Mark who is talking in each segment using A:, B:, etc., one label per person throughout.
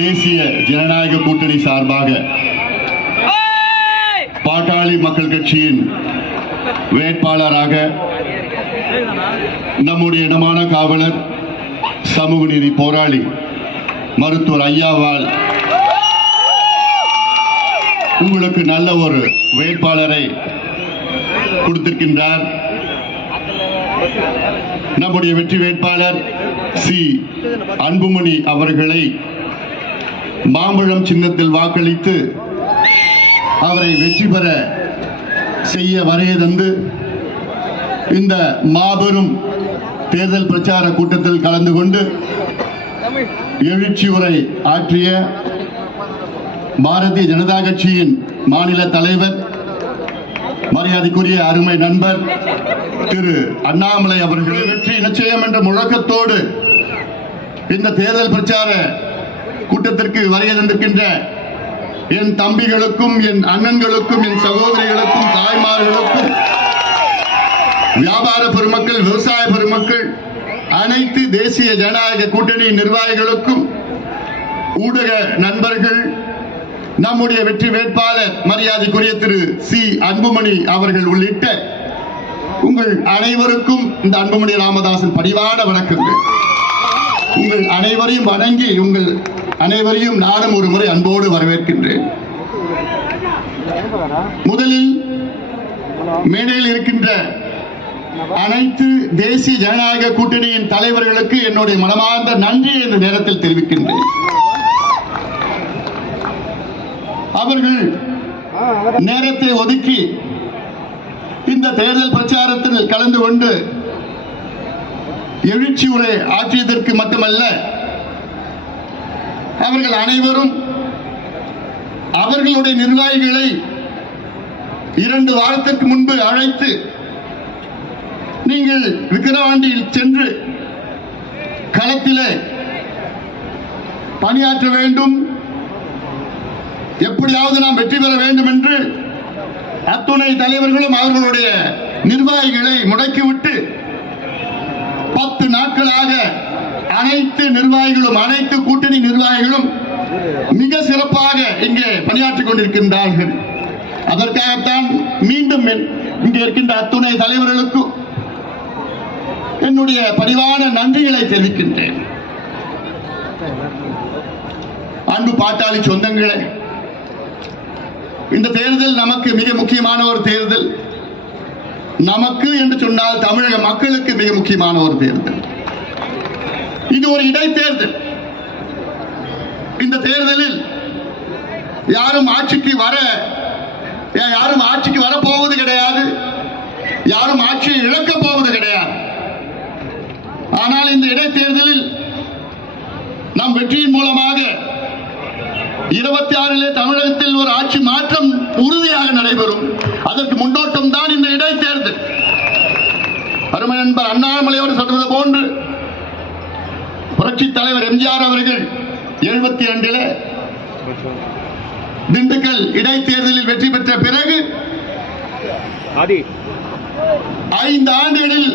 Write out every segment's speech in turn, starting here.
A: தேசிய ஜனநாயக கூட்டணி சார்பாக பாட்டாளி மக்கள் கட்சியின் வேட்பாளராக நம்முடைய இனமான காவலர் சமூக நீதி போராளி மருத்துவர் ஐயாவால் உங்களுக்கு நல்ல ஒரு வேட்பாளரை கொடுத்திருக்கின்றார். நம்முடைய வெற்றி வேட்பாளர் சி. அன்புமணி அவர்களை மாம்பழம் சின்னத்தில் வாக்களித்து அவரை வெற்றி பெற செய்ய வருகை தந்து இந்த மாபெரும் தேர்தல் பிரச்சார கூட்டத்தில் கலந்து கொண்டு எழுச்சி உரை ஆற்றிய பாரதிய ஜனதா கட்சியின் மாநில தலைவர் மரியாதைக்குரிய அருமை நண்பர் திரு அண்ணாமலை அவர்கள். வெற்றி நிச்சயம் என்ற முழக்கத்தோடு இந்த தேர்தல் பிரச்சார கூட்டத்திற்கு வருகை தந்திருக்கின்ற என் தம்பிகளுக்கும் என் அண்ணன்களுக்கும் என் சகோதரிகளுக்கும் தாய்மார்களுக்கும் வியாபார பெருமக்கள் விவசாய பெருமக்கள் அனைத்து தேசிய ஜனநாயக கூட்டணி நிர்வாகிகளுக்கும் ஊடக நண்பர்கள் நம்முடைய வெற்றி வேட்பாளர் மரியாதைக்குரிய திரு சி. அன்புமணி அவர்கள் உள்ளிட்ட உங்கள் அனைவருக்கும் இந்த அன்புமணி ராமதாசன் பரிவான வணக்கங்கள். உங்கள் அனைவரையும் வணங்கி உங்கள் அனைவரையும் நானும் ஒரு முறை அன்போடு வரவேற்கின்றேன். முதலில் மேடையில் இருக்கின்ற அனைத்து தேசிய ஜனநாயக கூட்டணியின் தலைவர்களுக்கு என்னுடைய மனமார்ந்த நன்றி இந்த நேரத்தில் தெரிவிக்கின்றேன். அவர்கள் நேரத்தை ஒதுக்கி இந்த தேர்தல் பிரச்சாரத்தில் கலந்து கொண்டு எழுச்சி உரை ஆற்றியதற்கு மட்டுமல்ல அவர்கள் அனைவரும் அவர்களுடைய நிர்வாகிகளை இரண்டு வாரத்திற்கு முன்பு அழைத்து நீங்கள் விக்கிரவாண்டியில் சென்று களத்திலே பணியாற்ற வேண்டும். எப்படியாவது நாம் வெற்றி பெற வேண்டும் என்று அத்துணை தலைவர்களும் அவர்களுடைய நிர்வாகிகளை முடக்கிவிட்டு பத்து நாட்களாக அனைத்து நிர்வாகிகளும் அனைத்து கூட்டணி நிர்வாகிகளும் மிக சிறப்பாக இங்கே பணியாற்றிக் கொண்டிருக்கின்றார்கள். அதற்காகத்தான் மீண்டும் என் இங்கே இருக்கின்ற அத்துணை தலைவர்களுக்கும் என்னுடைய பணிவான நன்றிகளை தெரிவிக்கின்றேன். அன்பு பாட்டாளி சொந்தங்களே இந்த தேர்தல் நமக்கு மிக முக்கியமான ஒரு தேர்தல். நமக்கு என்று சொன்னால் தமிழக மக்களுக்கு மிக முக்கியமான ஒரு தேர்தல். இது ஒரு இடைத்தேர்தல். இந்த தேர்தலில் யாரும் ஆட்சிக்கு வர யாரும் ஆட்சிக்கு வரப்போவது கிடையாது. யாரும் ஆட்சியை இழக்க போவது கிடையாது. ஆனால் இந்த இடைத்தேர்தலில் நம் வெற்றியின் மூலமாக இருபத்தி ஆறிலே தமிழகத்தில் ஒரு ஆட்சி மாற்றம் உறுதியாக நடைபெறும். அதற்கு முன்னோட்டம் தான் இந்த இடைத்தேர்தல். அருமை நண்பர் அண்ணாமலை அவர் சொல்றது போன்று புரட்சி தலைவர் எம்ஜிஆர் அவர்கள் எழுபத்தி இரண்டிலே திண்டுக்கல் இடைத்தேர்தலில் வெற்றி பெற்ற பிறகு ஐந்து ஆண்டுகளில்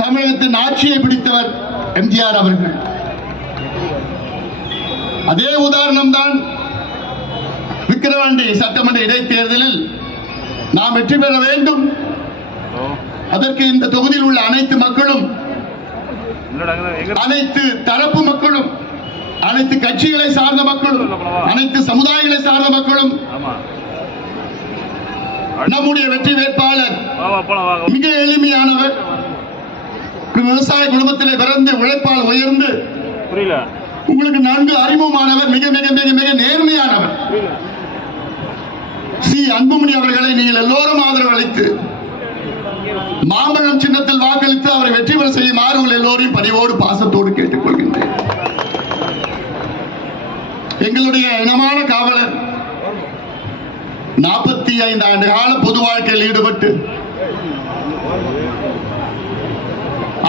A: தமிழகத்தின் ஆட்சியை பிடித்தவர் எம்ஜிஆர் அவர்கள். அதே உதாரணம் தான் விக்கிரவாண்டி சட்டமன்ற இடைத்தேர்தலில் நாம் வெற்றி பெற வேண்டும். அதற்கு இந்த தொகுதியில் உள்ள அனைத்து மக்களும் அனைத்து தரப்பு மக்களும் அனைத்து கட்சிகளை சார்ந்த மக்களும் அனைத்து சமுதாயங்களை சார்ந்த மக்களும் நம்முடைய வெற்றி வேட்பாளர் மிக எளிமையானவர். விவசாய குடும்பத்திலே பிறந்து உழைப்பால் உயர்ந்து
B: புரியல.
A: உங்களுக்கு நன்கு அறிமுகமானவர் மிக மிக மிக மிக நேர்மையானவர். சி. அன்புமணி அவர்களை நீங்கள் எல்லோரும் ஆதரவு அளித்து மாம்பழம் சின்னத்தில் வாக்களித்து அவரை வெற்றி பெற செய்யுமாறு உங்கள் எல்லோரையும் பணிவோடு பாசத்தோடு கேட்டுக்கொள்கின்றேன். எங்களுடைய இனமான காவலர் நாற்பத்தி ஐந்து ஆண்டு கால பொது வாழ்க்கையில் ஈடுபட்டு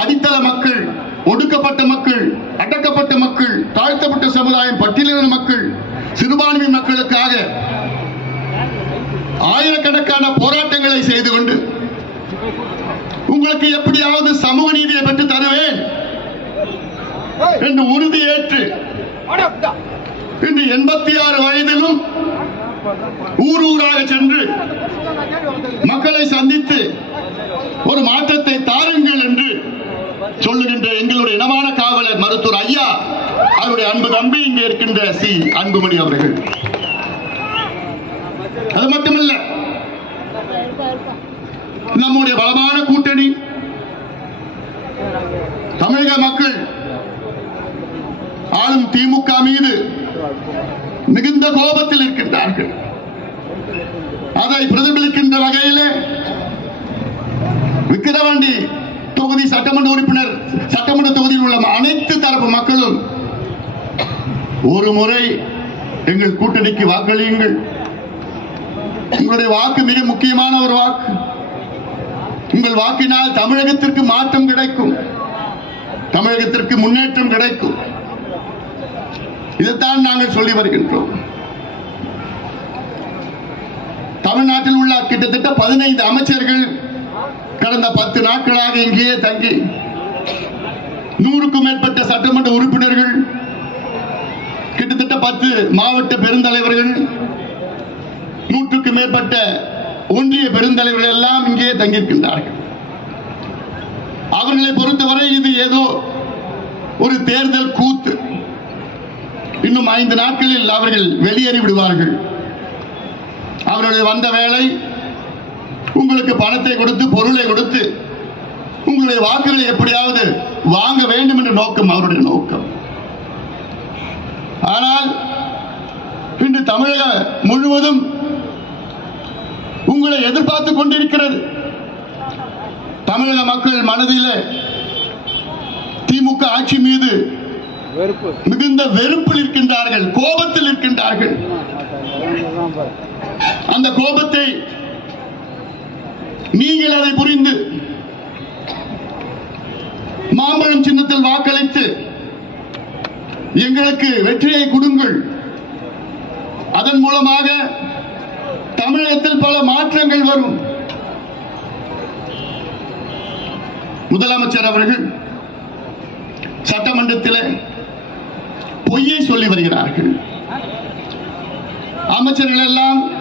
A: அடித்தள மக்கள் ஒடுக்கப்பட்ட மக்கள் அடக்கப்பட்ட மக்கள் தாழ்த்தப்பட்ட சமுதாயம் பட்டியலின மக்கள் சிறுபான்மை மக்களுக்காக ஆயிரக்கணக்கான போராட்டங்களை செய்து கொண்டு உங்களுக்கு எப்படியாவது சமூக நீதியை பெற்று தருவேன். என்று உறுதியேற்று இன்று எண்பத்தி ஆறு வயதிலும் ஊர் ஊராக சென்று மக்களை சந்தித்து ஒரு மாற்றத்தை தாருங்கள் என்று சொல்லுகின்ற எங்களுடைய இனமான காவலர் மருத்துவர் ஐயா அவருடைய அன்பு தம்பி இங்கே இருக்கின்ற சி. அன்புமணி அவர்கள் அது மட்டுமல்ல நம்முடைய பலமான கூட்டணி. தமிழக மக்கள் ஆளும் திமுக மீது மிகுந்த கோபத்தில் இருக்கின்றார்கள். அதை பிரதிபலிக்கின்ற வகையிலே விக்கிரவாண்டி தொகுதி சட்டமன்ற உறுப்பினர் சட்டமன்ற தொகுதியில் உள்ள அனைத்து தரப்பு மக்களும் ஒரு முறை எங்கள் கூட்டணிக்கு வாக்களியுங்கள். உங்களுடைய வாக்கு மிக முக்கியமான ஒரு வாக்கு. உங்கள் வாக்கினால் தமிழகத்திற்கு மாற்றம் கிடைக்கும். தமிழகத்திற்கு முன்னேற்றம் கிடைக்கும். இதைத்தான் நாங்கள் சொல்லி வருகின்றோம். தமிழ்நாட்டில் உள்ள கிட்டத்தட்ட பதினைந்து அமைச்சர்கள் கடந்த பத்து நாட்களாக இங்கேயே தங்கி நூறுக்கும் மேற்பட்ட சட்டமன்ற உறுப்பினர்கள் கிட்டத்தட்ட பத்து மாவட்ட பெருந்தலைவர்கள் நூற்றுக்கும் மேற்பட்ட ஒன்றிய பெருந்தலைவர்கள் எல்லாம் இங்கே தங்கியிருக்கின்றார்கள். அவர்களை பொறுத்தவரை இது ஏதோ ஒரு தேர்தல் கூத்து. இன்னும் ஐந்து நாட்களில் அவர்கள் வெளியேறி விடுவார்கள் அவர்களுடைய வந்த வேலை உங்களுக்கு பணத்தை கொடுத்து பொருளை கொடுத்து உங்களுடைய வாக்குகளை எப்படியாவது வாங்க வேண்டும் என்ற நோக்கம் அவருடைய நோக்கம். ஆனால் இன்று தமிழக முழுவதும் உங்களை எதிர்பார்த்து கொண்டிருக்கிறது. தமிழக மக்கள் மனதில் திமுக ஆட்சி மீது மிகுந்த வெறுப்பில் இருக்கின்றார்கள் கோபத்தில் இருக்கின்றார்கள். அந்த கோபத்தை நீங்கள் அதை புரிந்து மாம்பழம் சின்னத்தில் வாக்களித்து எங்களுக்கு வெற்றியை கொடுங்கள். அதன் மூலமாக தமிழகத்தில் பல மாற்றங்கள் வரும். முதலமைச்சர் அவர்கள் சட்டமன்றத்தில் பொய்யை சொல்லி வருகிறார்கள். அமைச்சர்கள் எல்லாம்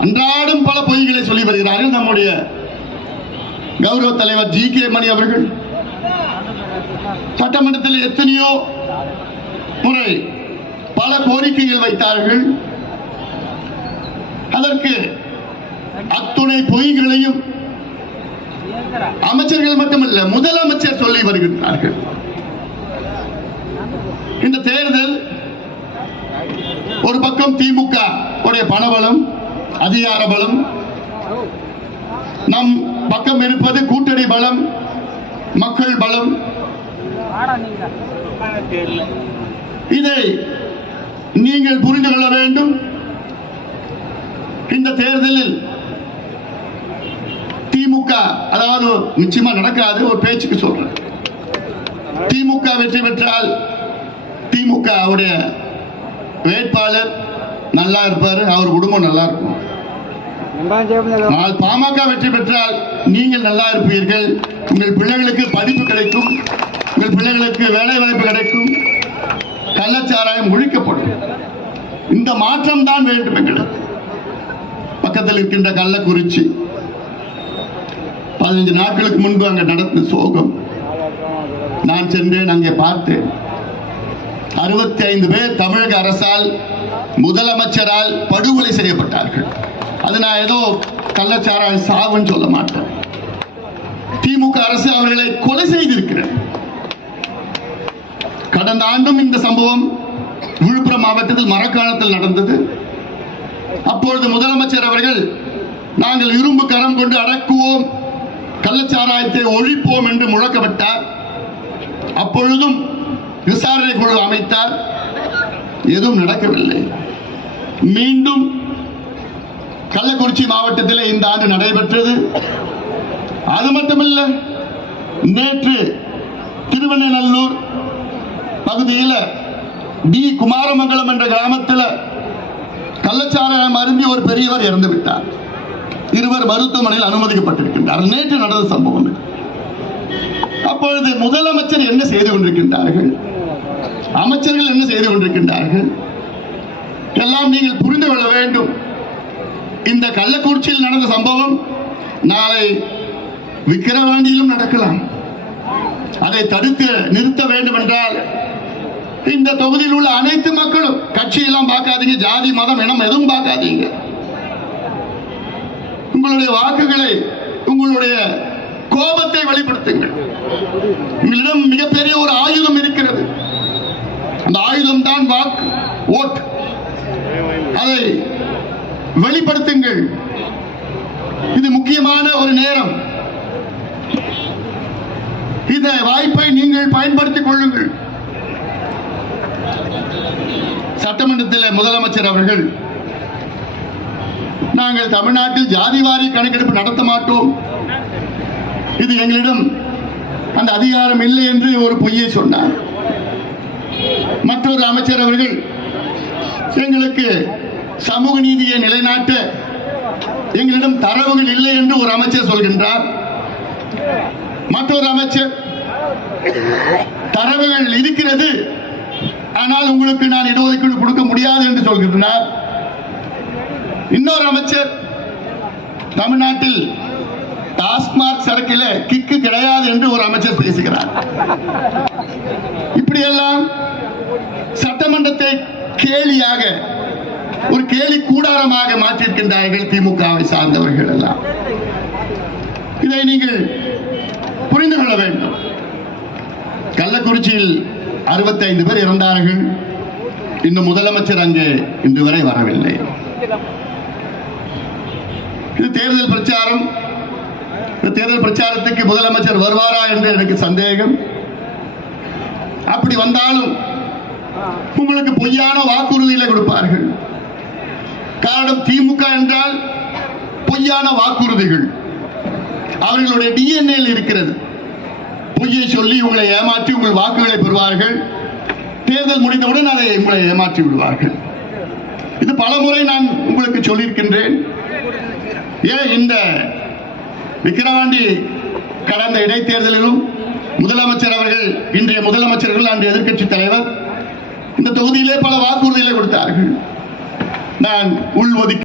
A: அன்றாடம் பல பொய்களை சொல்லி வருகிறார்கள். நம்முடைய கௌரவ தலைவர் ஜி. கே. மணி அவர்கள் சட்டமன்றத்தில் எத்தனையோ முறை பல கோரிக்கைகள் வைத்தார்கள். அதற்கு அத்துணை பொய்களையும் அமைச்சர்கள் மட்டுமல்ல முதலமைச்சர் சொல்லி வருகின்றார்கள். இந்த தேர்தல் ஒரு பக்கம் திமுக உடைய பணபலம் அதிகார பலம் நம் பக்கம் இருப்பது கூட்டணி பலம் மக்கள் பலம். இதை நீங்கள் புரிந்து கொள்ள வேண்டும். இந்த தேர்தலில் திமுக அதாவது நிச்சயமா நடக்காது ஒரு பேச்சுக்கு சொல்றேன். திமுக வெற்றி பெற்றால் திமுக அவருடைய வேட்பாளர் நல்லா இருப்பாரு அவர் குடும்பம் நல்லா இருக்கும். ஆனால் பாமக வெற்றி பெற்றால் நீங்கள் நல்லா இருப்பீர்கள் உங்கள் பிள்ளைகளுக்கு படிப்பு கிடைக்கும் உங்கள் பிள்ளைகளுக்கு வேலை வாய்ப்பு கிடைக்கும் கள்ளச்சாராயம் ஒழிக்கப்படும். இந்த மாற்றம் தான் வேண்டும் எங்களுக்கு. பக்கத்தில் இருக்கின்ற கள்ளக்குறிச்சி. பதினஞ்சு நாட்களுக்கு முன்பு அங்கே நடந்த சோகம். நான் சென்றேன் அங்கே பார்த்தேன். அறுபத்தி ஐந்து பேர் தமிழக அரசால் முதலமைச்சரால் படுகொலை செய்யப்பட்டார்கள். அது நான் ஏதோ கள்ளச்சாராய சாவுன்னு சொல்ல மாட்டேன். திமுக அரசு அவர்களை கொலை செய்திருக்கிறது. கடந்த ஆண்டும் இந்த சம்பவம் விழுப்புரம் மாவட்டத்தில் மரக்காலத்தில் நடந்தது. அப்பொழுது முதலமைச்சர் அவர்கள் நாங்கள் இரும்பு கரம் கொண்டு அடக்குவோம் கள்ளச்சாராயத்தை ஒழிப்போம் என்று முழக்கமிட்டார். அப்பொழுதும் விசாரணை குழு அமைத்தார். எதுவும் நடக்கவில்லை. மீண்டும் கள்ளக்குறிச்சி மாவட்டத்தில் இந்த ஆண்டு நடைபெற்றது. அது மட்டுமல்ல நேற்று திருவண்ணநல்லூர் பகுதியில் டி. குமாரமங்கலம் என்ற கிராமத்தில் கள்ளச்சாராயம் அருந்தி ஒரு பெரியவர் இறந்து விட்டார். இருவர் மருத்துவமனையில் அனுமதிக்கப்பட்டிருக்கின்றார். நேற்று நடந்த சம்பவம் அப்பொழுது முதலமைச்சர் என்ன செய்து கொண்டிருக்கின்றார்கள்? அமைச்சர்கள் என்ன செய்து கொண்டிருக்கின்றார்கள்? எல்லாம் நீங்கள் புரிந்து கொள்ள வேண்டும். இந்த கள்ளக்குறிச்சியில் நடந்த சம்பவம் நாளை விக்கிரவாண்டியிலும் நடக்கலாம். அதை தடுத்து நிறுத்த வேண்டும் என்றால் இந்த தொகுதியில் உள்ள அனைத்து மக்களும் கட்சியெல்லாம் பார்க்காதீங்க ஜாதி மதம் இனம் எதுவும் பார்க்காதீங்க. உங்களுடைய வாக்குகளை உங்களுடைய கோபத்தை வெளிப்படுத்துங்கள். உங்களிடம் மிகப்பெரிய ஒரு ஆயுதம் இருக்கிறது. அந்த ஆயுதம் தான் வாக்கு ஓட் அதை வெளிப்படுத்துங்கள். இது முக்கியமான ஒரு நேரம். இந்த வாய்ப்பை நீங்கள் பயன்படுத்திக் கொள்ளுங்கள். சட்டமன்றத்தில் முதலமைச்சர் அவர்கள் நாங்கள் தமிழ்நாட்டில் ஜாதிவாரி கணக்கெடுப்பு நடத்த மாட்டோம். இது எங்களிடம் அந்த அதிகாரம் இல்லை என்று ஒரு பொய்யை சொன்னார். மற்றொரு அமைச்சர் அவர்கள் எங்களுக்கு சமூக நீதியை நிலைநாட்ட எங்களிடம் தரவுகள் இல்லை என்று ஒரு அமைச்சர் சொல்கின்றார். மற்றொரு அமைச்சர் தரவுகள் இருக்கிறது. ஆனால் உங்களுக்கு நான் இடஒதுக்கீடு கொடுக்க முடியாது என்று சொல்கின்றனர். இன்னொரு அமைச்சர் தமிழ்நாட்டில் டாஸ்மாக் சரக்கில கிக்கு கிடையாது என்று ஒரு அமைச்சர் பேசுகிறார். இப்படியெல்லாம் சட்டமன்றத்தை கேலியாக ஒரு கேலி கூடாரமாக மாற்றியிருக்கின்றார்கள் திமுகவை சார்ந்தவர்கள் எல்லாம். இதை நீங்கள் புரிந்து கொள்ள வேண்டும். கள்ளக்குறிச்சியில் அறுபத்தைந்து பேர் இறந்தார்கள். இன்னும் முதலமைச்சர் அங்கு இன்று வரை வரவில்லை. இது தேர்தல் பிரச்சாரம். தேர்தல் பிரச்சாரத்துக்கு முதலமைச்சர் வருவாரா என்று எனக்கு சந்தேகம். அப்படி வந்தாலும் உங்களுக்கு பொய்யான வாக்குறுதிகளை கொடுப்பார்கள். காரணம் திமுக என்றால் பொய்யான வாக்குறுதிகள். அவர்களுடைய டிஎன்ஏ இருக்கிறது. பொய்யை சொல்லி உங்களை ஏமாற்றி உங்கள் வாக்குகளை பெறுவார்கள். தேர்தல் முடிந்தவுடன் அதை உங்களை ஏமாற்றி விடுவார்கள். இது பல முறை நான் உங்களுக்கு சொல்லியிருக்கின்றேன். ஏன் இந்த விக்கிரவாண்டி கடந்த இடைத்தேர்தலிலும் முதலமைச்சர் அவர்கள் இன்றைய முதலமைச்சர்கள் அன்று எதிர்கட்சி தலைவர் இந்த தொகுதியிலே பல வாக்குறுதிகளை கொடுத்தார்கள். நான் உள்ஒதுக்கீடு